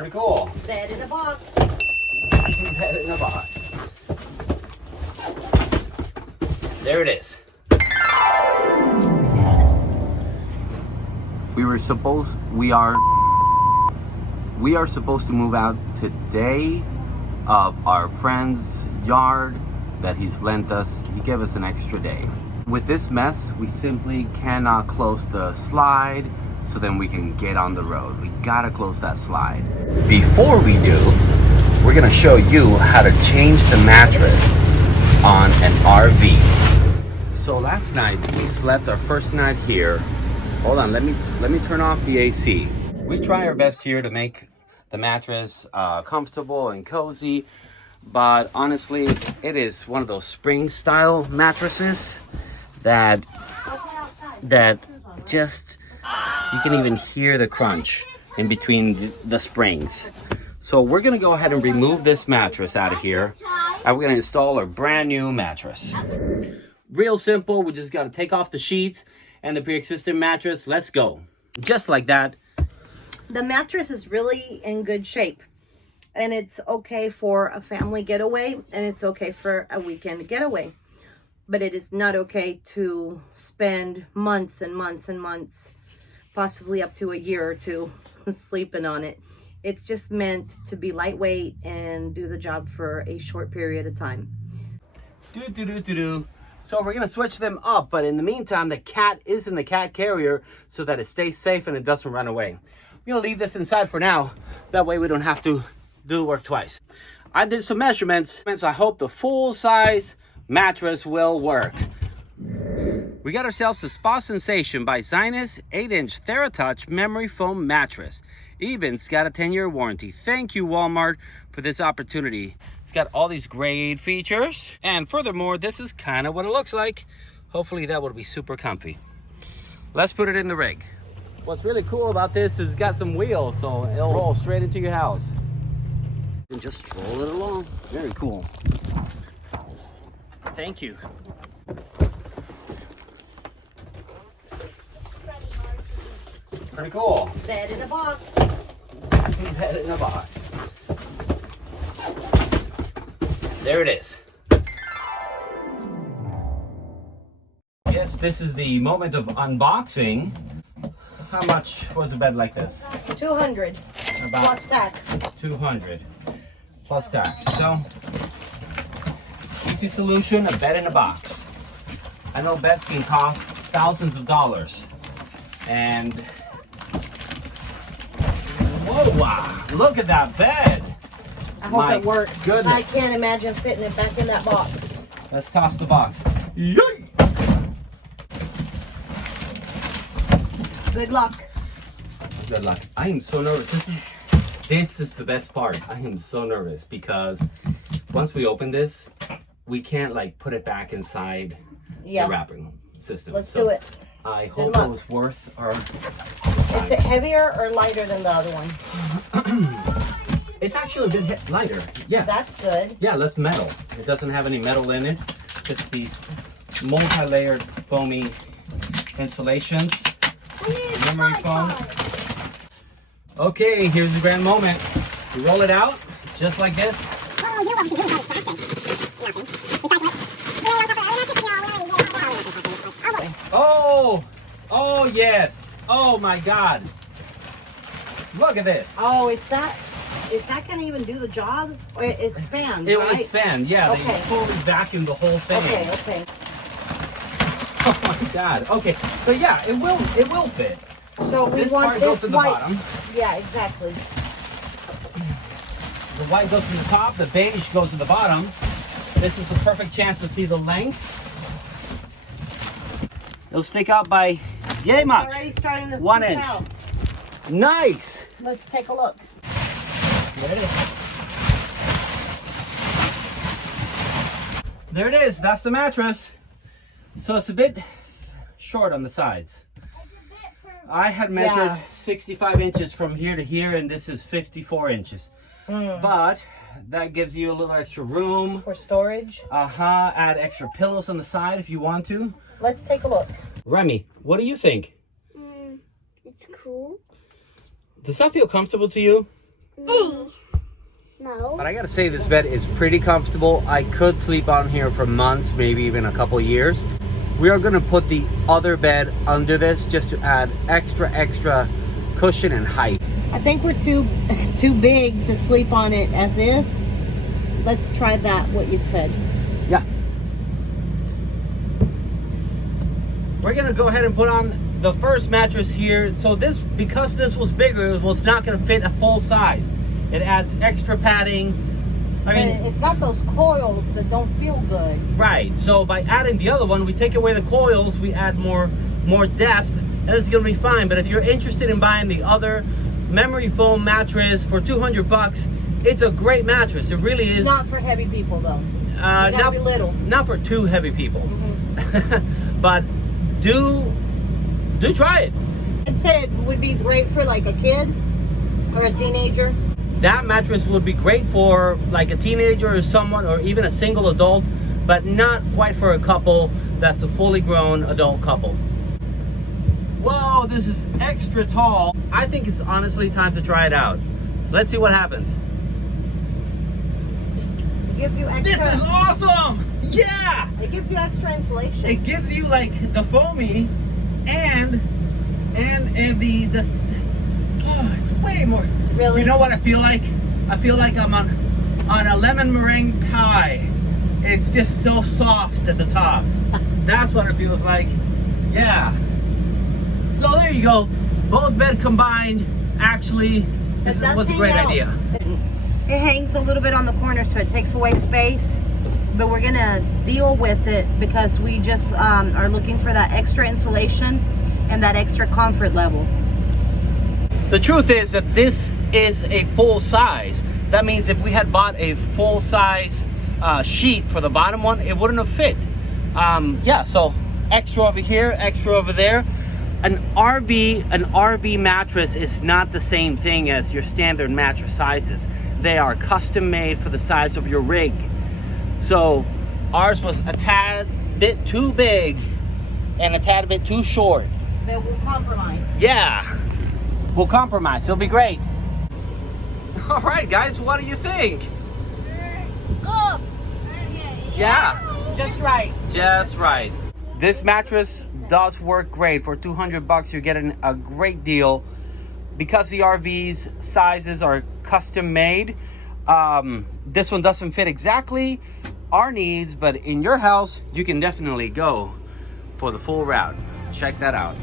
Pretty cool. Bed in a box. Bed in a box. There it is. We are supposed to move out today of our friend's yard that he's lent us. He gave us an extra day. With this mess, we simply cannot close the slide so then we can get on the road. We gotta close that slide. Before we do, we're gonna show you how to change the mattress on an RV. So last night we slept our first night here. Hold on, let me turn off the AC. We try our best here to make the mattress comfortable and cozy, but honestly, it is one of those spring style mattresses that just, you can even hear the crunch in between the springs. So we're gonna go ahead and remove this mattress out of here, and we're gonna install a brand new mattress. Real simple, we just gotta take off the sheets and the pre-existing mattress. Let's go. Just like that. The mattress is really in good shape, and it's okay for a family getaway, and it's okay for a weekend getaway. But it is not okay to spend months and months and months, possibly up to a year or two, sleeping on it. It's just meant to be lightweight and do the job for a short period of time. So we're gonna switch them up, but in the meantime, the cat is in the cat carrier so that it stays safe and it doesn't run away. We're gonna leave this inside for now. That way we don't have to do the work twice. I did some measurements. I hope the full size mattress will work. We got ourselves a Spa Sensation by Zinus 8-inch TheraTouch memory foam mattress. Even's got a 10-year warranty. Thank you, Walmart, for this opportunity. It's got all these great features, and furthermore, this is kind of what it looks like. Hopefully that will be super comfy. Let's put it in the rig. What's really cool about this is it's got some wheels, so it'll roll straight into your house. And just roll it along. Very cool. Thank you. Pretty cool. Bed in a box. Bed in a box. There it is. Yes, this is the moment of unboxing. How much was a bed like this? 200 About plus tax. 200 plus tax. So, easy solution, a bed in a box. I know beds can cost thousands of dollars. And, whoa, wow, look at that bed. I hope it works, because goodness. I can't imagine fitting it back in that box. Let's toss the box. Yay! Good luck. Good luck. I am so nervous. This is the best part. I am so nervous because once we open this, we can't like put it back inside the wrapping system. Let's do it. I hope it was worth our time. Is it heavier or lighter than the other one? It's actually a bit lighter. Yeah. That's good. Yeah, less metal. It doesn't have any metal in it. Just these multi-layered foamy insulations. Memory foam. Okay, here's the grand moment. You roll it out, just like this. Oh, oh yes. Oh my God. Look at this. Oh, is that gonna even do the job? Or it expands, It right? will expand, yeah. Okay. They totally vacuum the whole thing. Okay, okay. Oh my God. Okay, so yeah, it will fit. So we This want part goes this to the white. bottom. Yeah, exactly. The white goes to the top, the beige goes to the bottom. This is a perfect chance to see the length. It'll stick out by yay much. Already starting to 1 poop inch. out. Nice. Let's take a look. There it is. There it is. That's the mattress. So it's a bit short on the sides. I had measured 65 inches from here to here, and this is 54 inches. But that gives you a little extra room. For storage. Add extra pillows on the side if you want to. Let's take a look. Remy, what do you think? It's cool. Does that feel comfortable to you? No. But I gotta say, this bed is pretty comfortable. I could sleep on here for months, maybe even a couple years. We are gonna put the other bed under this just to add extra cushion and height. I think we're too big to sleep on it as is. Let's try that, what you said. Yeah. We're gonna go ahead and put on the first mattress here. So this, because this was bigger, it was not gonna fit a full size. It adds extra padding. I mean, it's got those coils that don't feel good. Right. So by adding the other one, we take away the coils, we add more depth, and it's gonna be fine. But if you're interested in buying the other memory foam mattress for 200 bucks, it's a great mattress. It really is. Not for heavy people though. You gotta be little. Not for too heavy people. Mm-hmm. But do try it. It said it would be great for like a kid or a teenager. That mattress would be great for like a teenager or someone, or even a single adult, but not quite for a couple that's a fully grown adult couple. Whoa, this is extra tall. I think it's honestly time to try it out. Let's see what happens. It gives you extra. This is awesome! Yeah! It gives you extra insulation. It gives you like the foamy and the oh, it's way more. Really? You know what I feel like? I feel like I'm on a lemon meringue pie. It's just so soft at the top. That's what it feels like. Yeah. So there you go. Both bed combined actually was a great idea. It hangs a little bit on the corner, so it takes away space. But we're gonna deal with it because we just are looking for that extra insulation and that extra comfort level. The truth is that this is a full size. That means if we had bought a full size sheet for the bottom one, it wouldn't have fit. Yeah, so extra over here, extra over there. An RV mattress is not the same thing as your standard mattress sizes. They are custom made for the size of your rig. So ours was a tad bit too big and a tad bit too short. But we'll compromise. Yeah, we'll compromise. It'll be great. All right, guys, what do you think? Good. Yeah, Just right. just right. This mattress does work great. For 200 bucks, you're getting a great deal. Because the RV's sizes are custom made, this one doesn't fit exactly our needs, but in your house, you can definitely go for the full route. Check that out.